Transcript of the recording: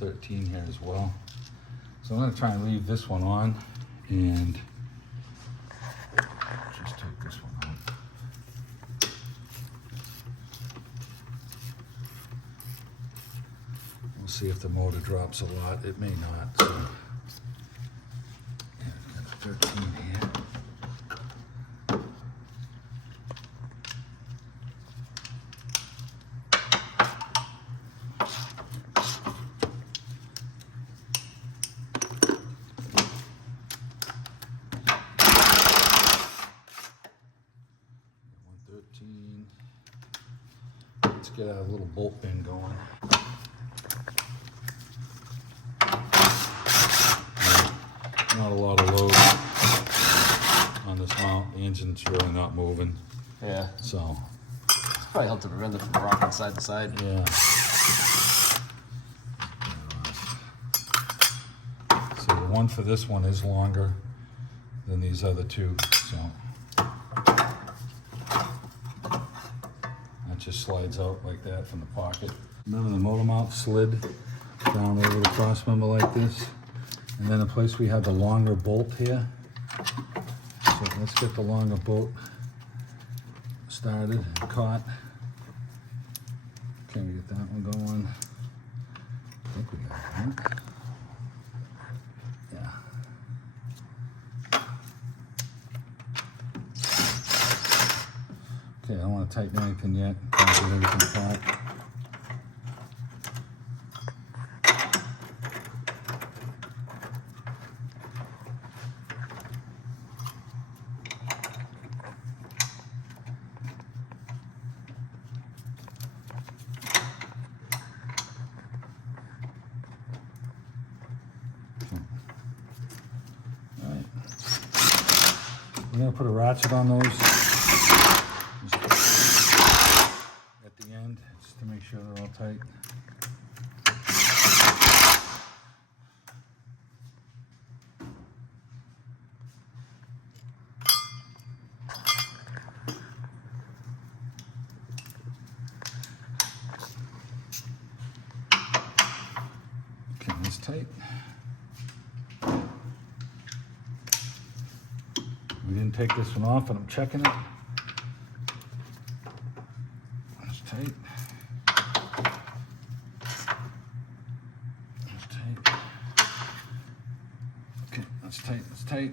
13 here as well. So I'm going to try and leave this one on and just take this one out. We'll see if the motor drops a lot. It may not. So. Yeah, I've got a 13 here. Let's get our little bolt pin going. Not a lot of load on this mount. The engine's really not moving. Yeah. So. It's probably helped to prevent it from rocking side to side. Yeah. So the one for this one is longer than these other two. So. Just slides out like that from the pocket. Remember the motor mount slid down over the cross member like this, and then the place we have the longer bolt here. So let's get the longer bolt started and caught. Can we get that one going? I think we got that. Yeah. Okay, I don't want to tighten anything yet. Can't get everything caught. All right. We're going to put a ratchet on those. At the end, just to make sure they're all tight. Okay, that's tight. We didn't take this one off, and I'm checking it. That's tight. That's tight. Okay, that's tight, that's tight.